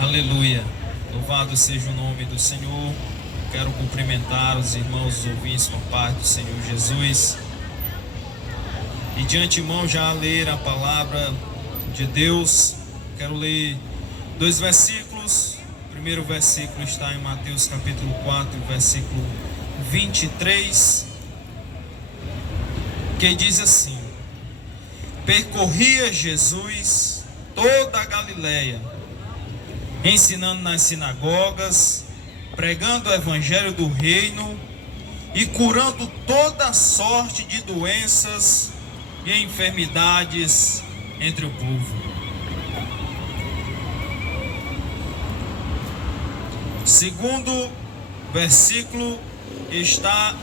Aleluia, louvado seja o nome do Senhor. Quero cumprimentar os irmãos, os ouvintes com a paz do Senhor Jesus. E de antemão já ler a palavra de Deus. Quero ler 2 versículos. O primeiro versículo está em Mateus capítulo 4, versículo 23, que diz assim: percorria Jesus toda a Galileia, ensinando nas sinagogas, pregando o evangelho do reino e curando toda sorte de doenças e enfermidades entre o povo. Segundo versículo está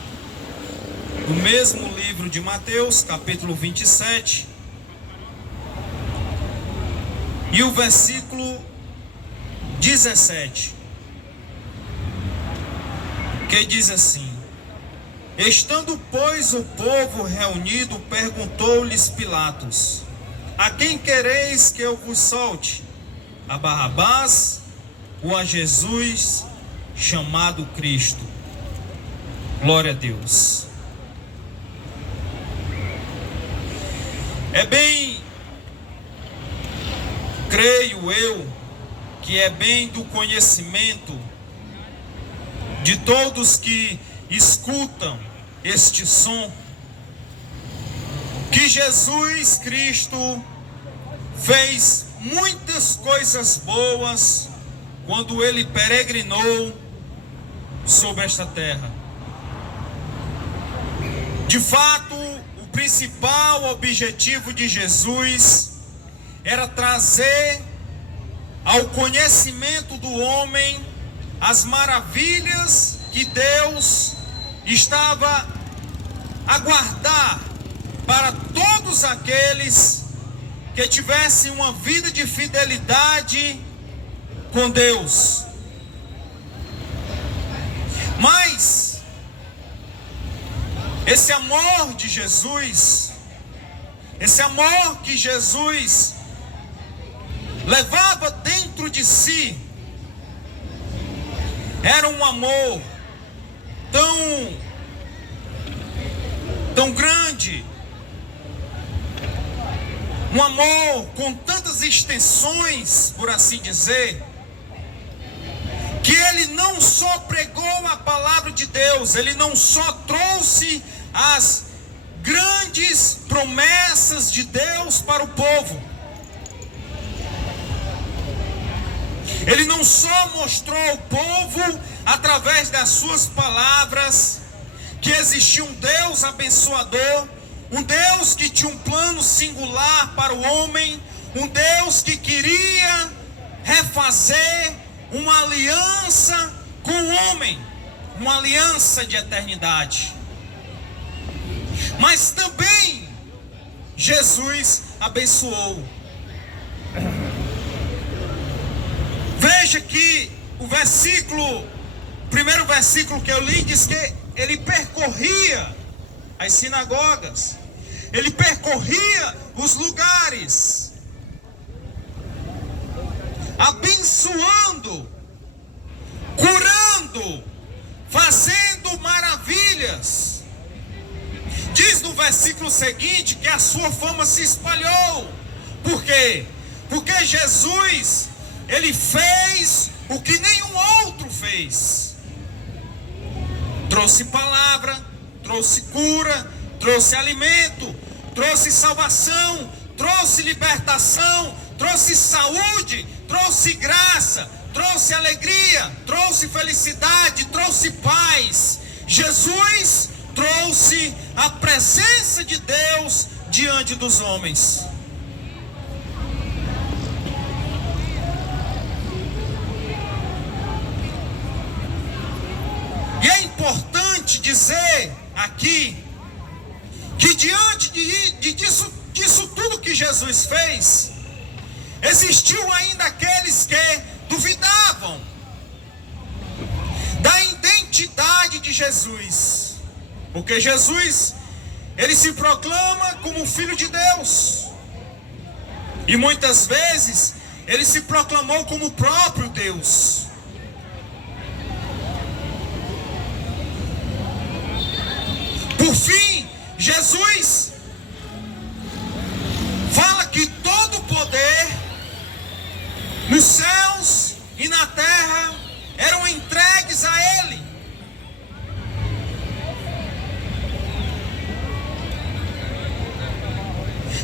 no mesmo livro de Mateus, capítulo 27, e o versículo 17, que diz assim: estando, pois, o povo reunido, perguntou-lhes Pilatos: a quem quereis que eu vos solte? A Barrabás ou a Jesus chamado Cristo? Glória a Deus. É bem, creio eu, que é bem do conhecimento de todos que escutam este som, que Jesus Cristo fez muitas coisas boas quando ele peregrinou sobre esta terra. De fato, o principal objetivo de Jesus era trazer ao conhecimento do homem as maravilhas que Deus estava a guardar para todos aqueles que tivessem uma vida de fidelidade com Deus. Mas esse amor de Jesus, esse amor que Jesus levava dentro de si, era um amor tão grande, um amor com tantas extensões, por assim dizer, que ele não só pregou a palavra de Deus, ele não só trouxe as grandes promessas de Deus para o povo, ele não só mostrou ao povo, através das suas palavras, que existia um Deus abençoador, um Deus que tinha um plano singular para o homem, um Deus que queria refazer uma aliança com o homem, uma aliança de eternidade. Mas também Jesus abençoou. Veja que o primeiro versículo que eu li diz que ele percorria as sinagogas, ele percorria os lugares, abençoando, curando, fazendo maravilhas. Diz no versículo seguinte que a sua fama se espalhou. Por quê? Porque Jesus, ele fez o que nenhum outro fez. Trouxe palavra, trouxe cura, trouxe alimento, trouxe salvação, trouxe libertação, trouxe saúde, trouxe graça, trouxe alegria, trouxe felicidade, trouxe paz. Jesus trouxe a presença de Deus diante dos homens. E é importante dizer aqui que diante disso tudo que Jesus fez, existiu ainda aqueles que duvidavam da identidade de Jesus, porque Jesus, ele se proclama como Filho de Deus, E muitas vezes ele se proclamou como o próprio Deus. Por fim, Jesus fala que todo o poder nos céus e na terra eram entregues a Ele.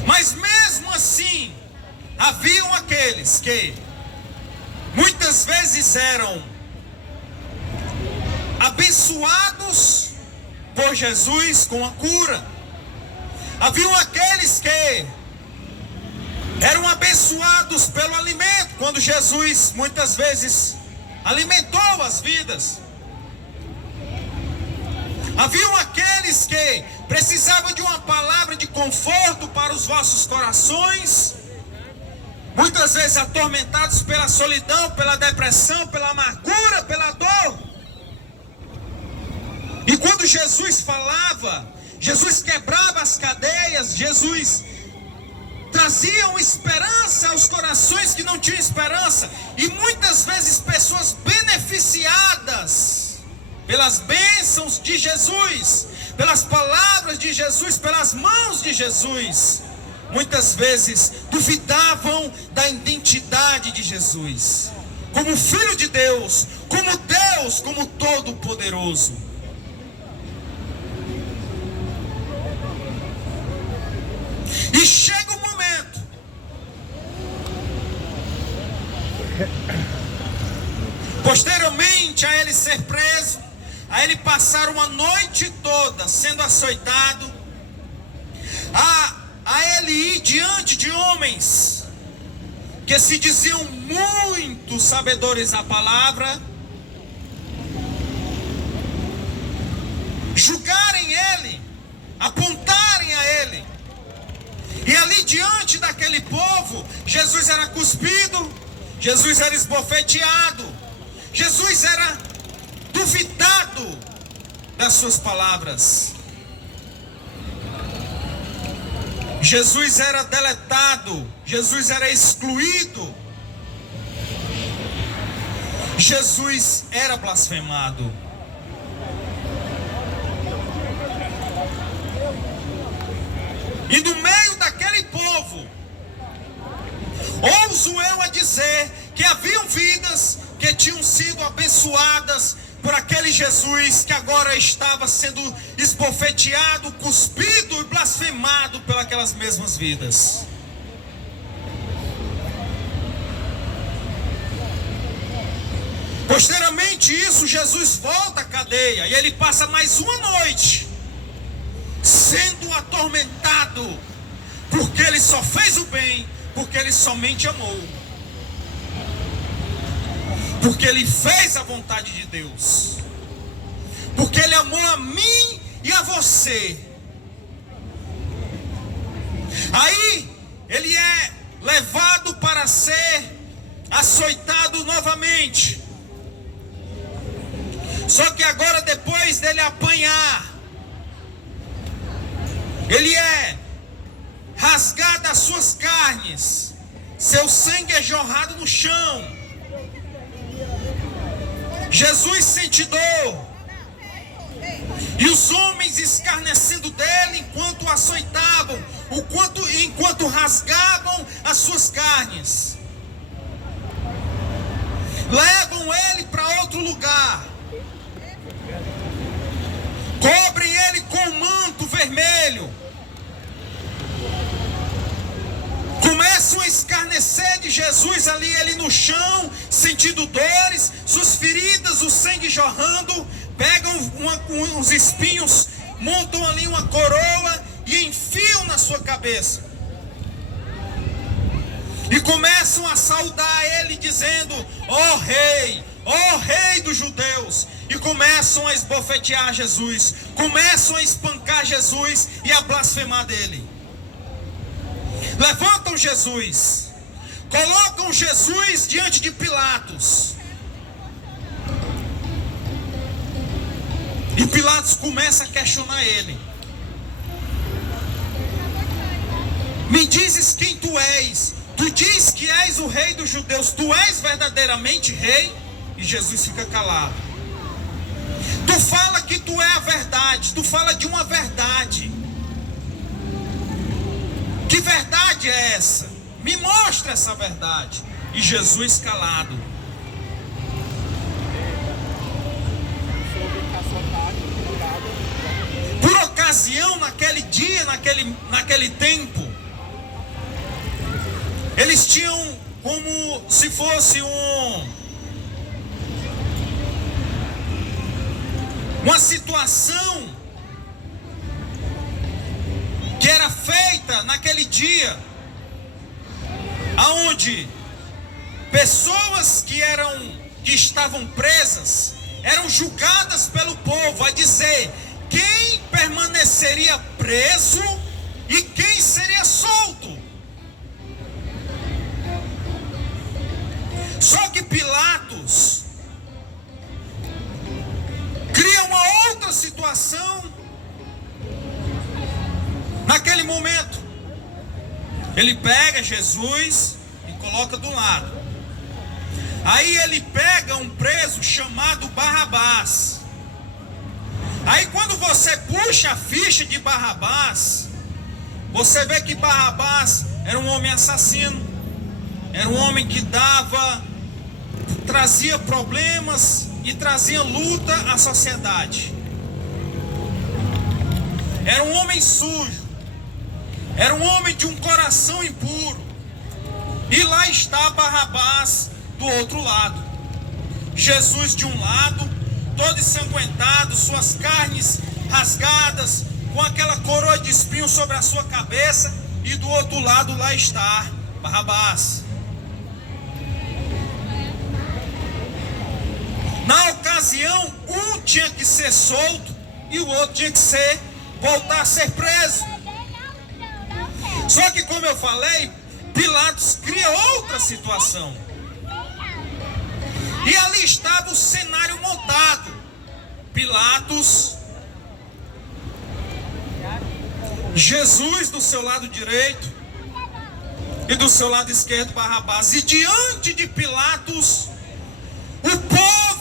Mas mesmo assim, haviam aqueles que muitas vezes eram abençoados por Jesus com a cura. Haviam aqueles que eram abençoados pelo alimento, quando Jesus muitas vezes alimentou as vidas. Haviam aqueles que precisavam de uma palavra de conforto para os vossos corações, muitas vezes atormentados pela solidão, pela depressão, pela amargura, pela dor. E quando Jesus falava, Jesus quebrava as cadeias, Jesus trazia uma esperança aos corações que não tinham esperança. E muitas vezes pessoas beneficiadas pelas bênçãos de Jesus, pelas palavras de Jesus, pelas mãos de Jesus, muitas vezes duvidavam da identidade de Jesus, como Filho de Deus, como Todo-Poderoso. E chega um momento posteriormente a ele ser preso, a ele passar uma noite toda sendo açoitado, a ele ir diante de homens que se diziam muito sabedores da palavra, julgarem ele, apontarem a ele. E ali diante daquele povo, Jesus era cuspido, Jesus era esbofeteado, Jesus era duvidado das suas palavras. Jesus era deletado, Jesus era excluído, Jesus era blasfemado. E no meio daquele povo, ouso eu a dizer que haviam vidas que tinham sido abençoadas por aquele Jesus que agora estava sendo esbofeteado, cuspido e blasfemado pelas mesmas vidas. Posteriormente isso, Jesus volta à cadeia e ele passa mais uma noite sendo atormentado, porque ele só fez o bem, porque ele somente amou, porque ele fez a vontade de Deus, porque ele amou a mim e a você. Aí ele é levado para ser açoitado novamente, só que agora, depois dele apanhar, ele é rasgado as suas carnes, seu sangue é jorrado no chão. Jesus sente dor, e os homens escarnecendo dele enquanto o açoitavam, enquanto rasgavam as suas carnes. Levam ele para outro lugar, cobrem ele com um manto vermelho, começam a escarnecer de Jesus ali, ele no chão, sentindo dores, suas feridas, o sangue jorrando. Pegam uns espinhos, montam ali uma coroa e enfiam na sua cabeça. E começam a saudar ele dizendo: ó rei dos judeus. E começam a esbofetear Jesus, começam a espancar Jesus e a blasfemar dele. Levantam Jesus, colocam Jesus diante de Pilatos. E Pilatos começa a questionar ele: me dizes quem tu és? Tu diz que és o rei dos judeus, tu és verdadeiramente rei? E Jesus fica calado. Tu fala que tu é a verdade, tu fala de uma verdade. Que verdade é essa? Me mostra essa verdade. E Jesus calado. Por ocasião, naquele dia, naquele tempo, eles tinham como se fosse uma situação que era feita naquele dia, aonde pessoas que estavam presas eram julgadas pelo povo, a dizer quem permaneceria preso e quem seria solto. Só que Pilatos cria uma outra situação naquele momento. Ele pega Jesus e coloca do lado. Aí ele pega um preso chamado Barrabás. Aí quando você puxa a ficha de Barrabás, você vê que Barrabás era um homem assassino. Era um homem que trazia problemas e trazia luta à sociedade. Era um homem sujo. Era um homem de um coração impuro. E lá está Barrabás do outro lado. Jesus de um lado, todo ensanguentado, suas carnes rasgadas, com aquela coroa de espinhos sobre a sua cabeça. E do outro lado lá está Barrabás. Na ocasião, um tinha que ser solto e o outro tinha que voltar a ser preso. Só que, como eu falei, Pilatos cria outra situação. E ali estava o cenário montado. Pilatos, Jesus do seu lado direito e do seu lado esquerdo Barrabás. E diante de Pilatos, o povo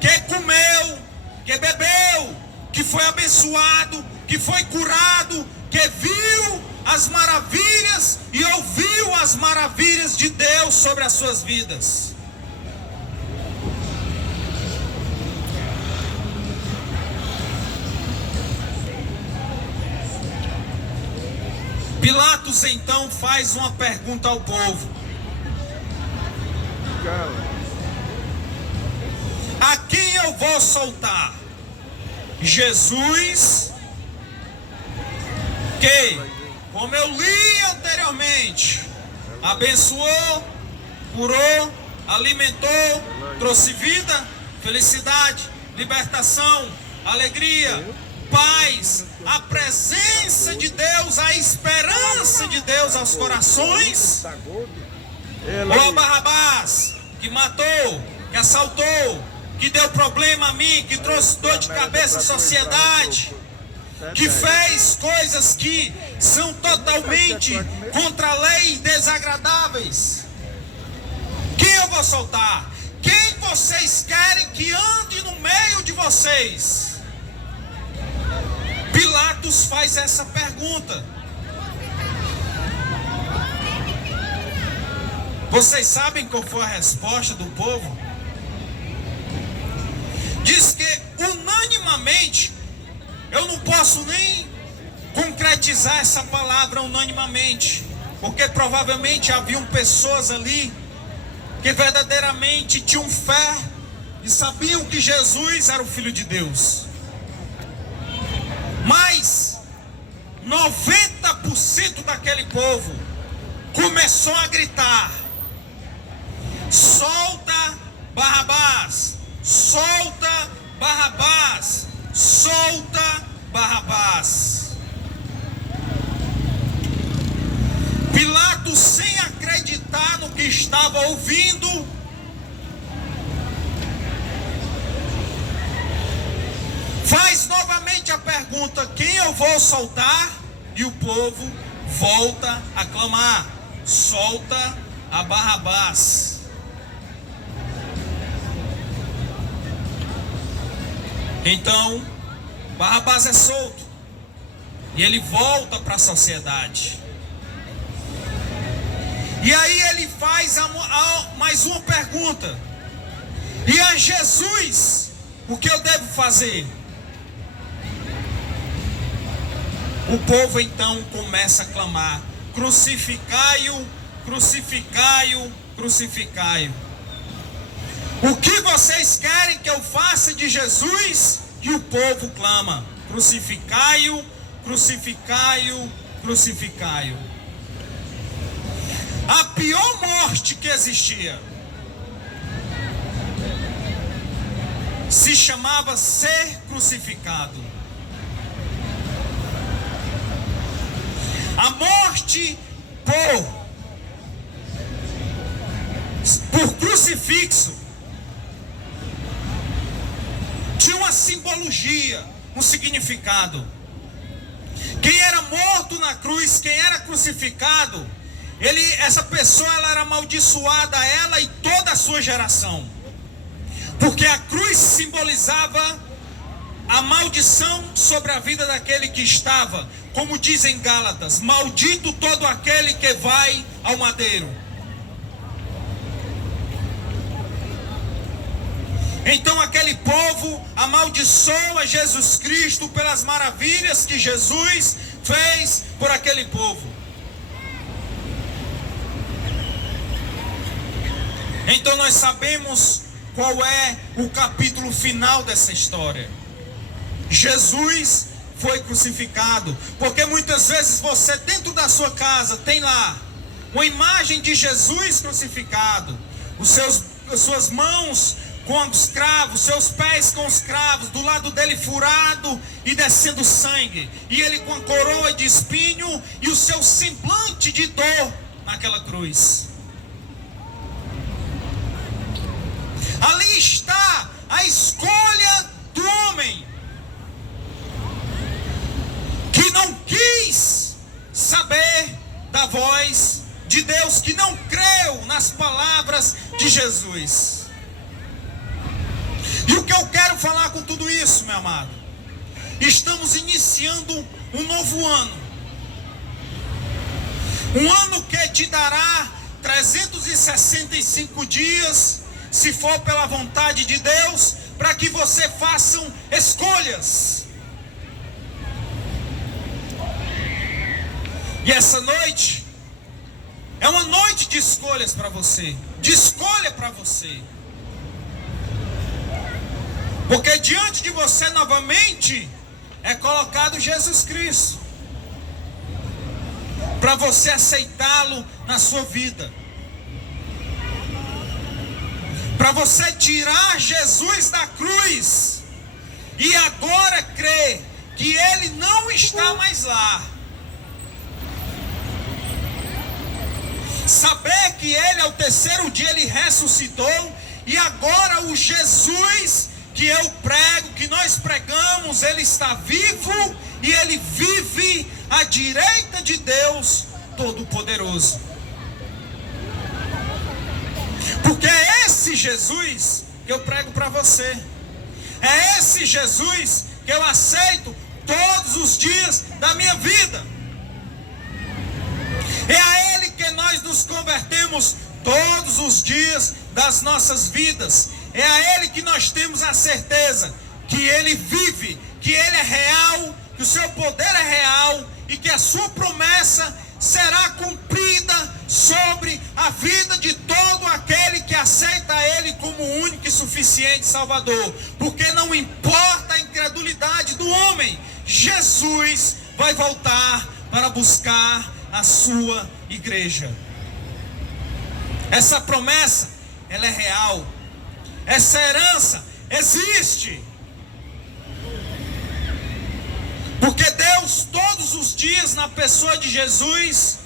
que comeu, que bebeu, que foi abençoado, que foi curado, que viu as maravilhas e ouviu as maravilhas de Deus sobre as suas vidas. Pilatos então faz uma pergunta ao povo: a quem eu vou soltar? Jesus, que, como eu li anteriormente, abençoou, curou, alimentou, trouxe vida, felicidade, libertação, alegria, paz, a presença de Deus, a esperança de Deus aos corações? Ou Barrabás, que matou, que assaltou, que deu problema a mim, que trouxe dor de cabeça à sociedade, que fez coisas que são totalmente contra a lei, desagradáveis? Quem eu vou soltar? Quem vocês querem que ande no meio de vocês? Pilatos faz essa pergunta. Vocês sabem qual foi a resposta do povo? Diz que unanimamente, eu não posso nem concretizar essa palavra unanimamente, porque provavelmente haviam pessoas ali que verdadeiramente tinham fé e sabiam que Jesus era o Filho de Deus. Mas 90% daquele povo começou a gritar: solta Barrabás, solta Barrabás, solta Barrabás. Pilatos, sem acreditar no que estava ouvindo, faz novamente a pergunta: quem eu vou soltar? E o povo volta a clamar: solta a Barrabás. Então, Barrabás é solto e ele volta para a sociedade. E aí ele faz mais uma pergunta: e a Jesus, o que eu devo fazer? O povo então começa a clamar: crucificai-o, crucificai-o, crucificai-o. O que vocês querem que eu faça de Jesus? E o povo clama: crucificai-o, crucificai-o, crucificai-o. A pior morte que existia se chamava ser crucificado. A morte por crucifixo tinha uma simbologia, um significado. Quem era morto na cruz, quem era crucificado, essa pessoa ela era amaldiçoada, ela e toda a sua geração. Porque a cruz simbolizava a maldição sobre a vida daquele que estava, como diz em Gálatas: maldito todo aquele que vai ao madeiro. Então aquele povo amaldiçoa Jesus Cristo pelas maravilhas que Jesus fez por aquele povo. Então nós sabemos qual é o capítulo final dessa história. Jesus foi crucificado, porque muitas vezes você dentro da sua casa tem lá uma imagem de Jesus crucificado, as suas mãos com os cravos, seus pés com os cravos, do lado dele furado e descendo sangue, e ele com a coroa de espinho e o seu semblante de dor naquela cruz. Ali está a escolha do homem que não quis saber da voz de Deus, que não creu nas palavras de Jesus. E o que eu quero falar com tudo isso, meu amado? Estamos iniciando um novo ano. Um ano que te dará 365 dias, se for pela vontade de Deus, para que você faça escolhas. E essa noite é uma noite de escolhas para você, de escolha para você. Porque diante de você novamente é colocado Jesus Cristo, para você aceitá-lo na sua vida, para você tirar Jesus da cruz e agora crer que ele não está mais lá, saber que ele ao terceiro dia ele ressuscitou, e agora o Jesus que eu prego, que nós pregamos, ele está vivo e ele vive à direita de Deus Todo-Poderoso. Porque é esse Jesus que eu prego para você, é esse Jesus que eu aceito todos os dias da minha vida, é a ele que nós nos convertemos todos os dias das nossas vidas. É a ele que nós temos a certeza que ele vive, que ele é real, que o seu poder é real e que a sua promessa será cumprida sobre a vida de todo aquele que aceita ele como único e suficiente Salvador. Porque não importa a incredulidade do homem, Jesus vai voltar para buscar a sua igreja. Essa promessa, ela é real. Essa herança existe. Porque Deus, todos os dias, na pessoa de Jesus,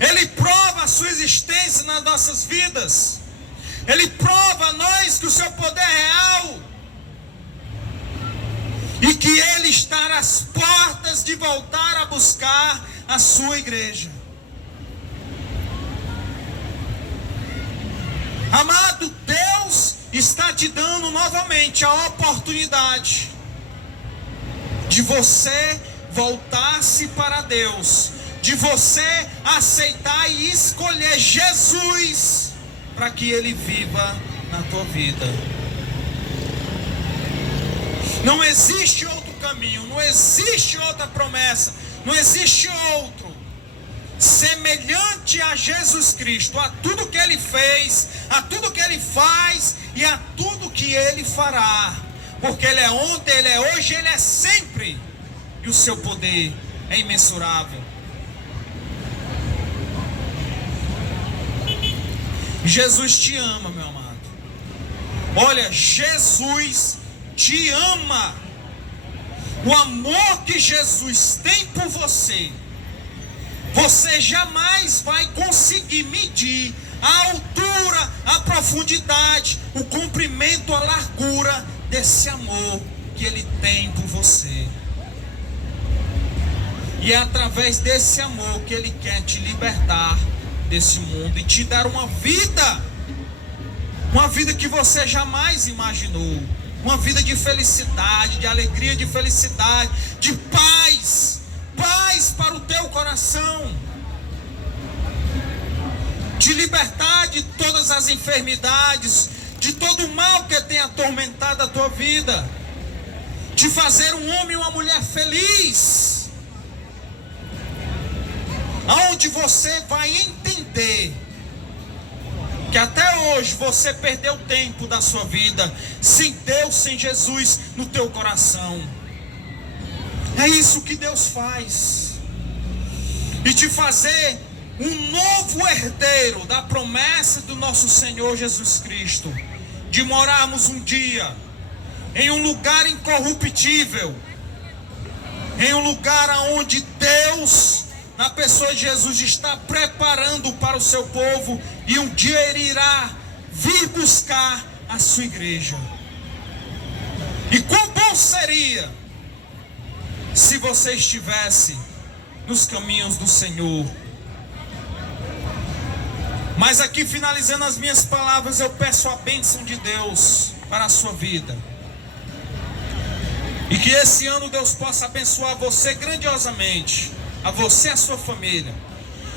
ele prova a sua existência nas nossas vidas. Ele prova a nós que o seu poder é real. E que que Ele está às portas de voltar a buscar a sua igreja. Amado, Deus está te dando novamente a oportunidade de você voltar-se para Deus, de você aceitar e escolher Jesus para que Ele viva na tua vida. Não existe outro caminho, não existe outra promessa, não existe outro semelhante a Jesus Cristo, a tudo que Ele fez, a tudo que Ele faz e a tudo que Ele fará, porque Ele é ontem, Ele é hoje, Ele é sempre, e o seu poder é imensurável. Jesus te ama, meu amado. Olha, Jesus te ama. O amor que Jesus tem por você, você jamais vai conseguir medir a altura, a profundidade, o comprimento, a largura desse amor que Ele tem por você. E é através desse amor que Ele quer te libertar desse mundo e te dar uma vida que você jamais imaginou, uma vida de felicidade, de alegria, de felicidade, de paz para o teu coração, te libertar de todas as enfermidades, de todo o mal que tem atormentado a tua vida, te fazer um homem e uma mulher feliz, aonde você vai entender que até hoje você perdeu tempo da sua vida sem Deus, sem Jesus no teu coração. É isso que Deus faz, e te fazer um novo herdeiro da promessa do nosso Senhor Jesus Cristo, de morarmos um dia em um lugar incorruptível, em um lugar onde Deus, na pessoa de Jesus, está preparando para o seu povo, e um dia Ele irá vir buscar a sua igreja. E quão bom seria se você estivesse nos caminhos do Senhor. Mas aqui, finalizando as minhas palavras, eu peço a bênção de Deus para a sua vida, e que esse ano Deus possa abençoar você grandiosamente, a você e a sua família.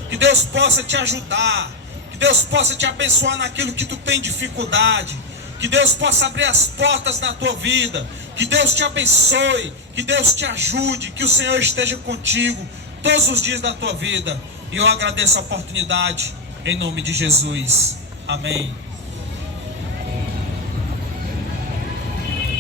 Que Deus possa te ajudar, que Deus possa te abençoar naquilo que tu tem dificuldade, que Deus possa abrir as portas da tua vida, que Deus te abençoe, que Deus te ajude, que o Senhor esteja contigo todos os dias da tua vida. E eu agradeço a oportunidade, em nome de Jesus. Amém.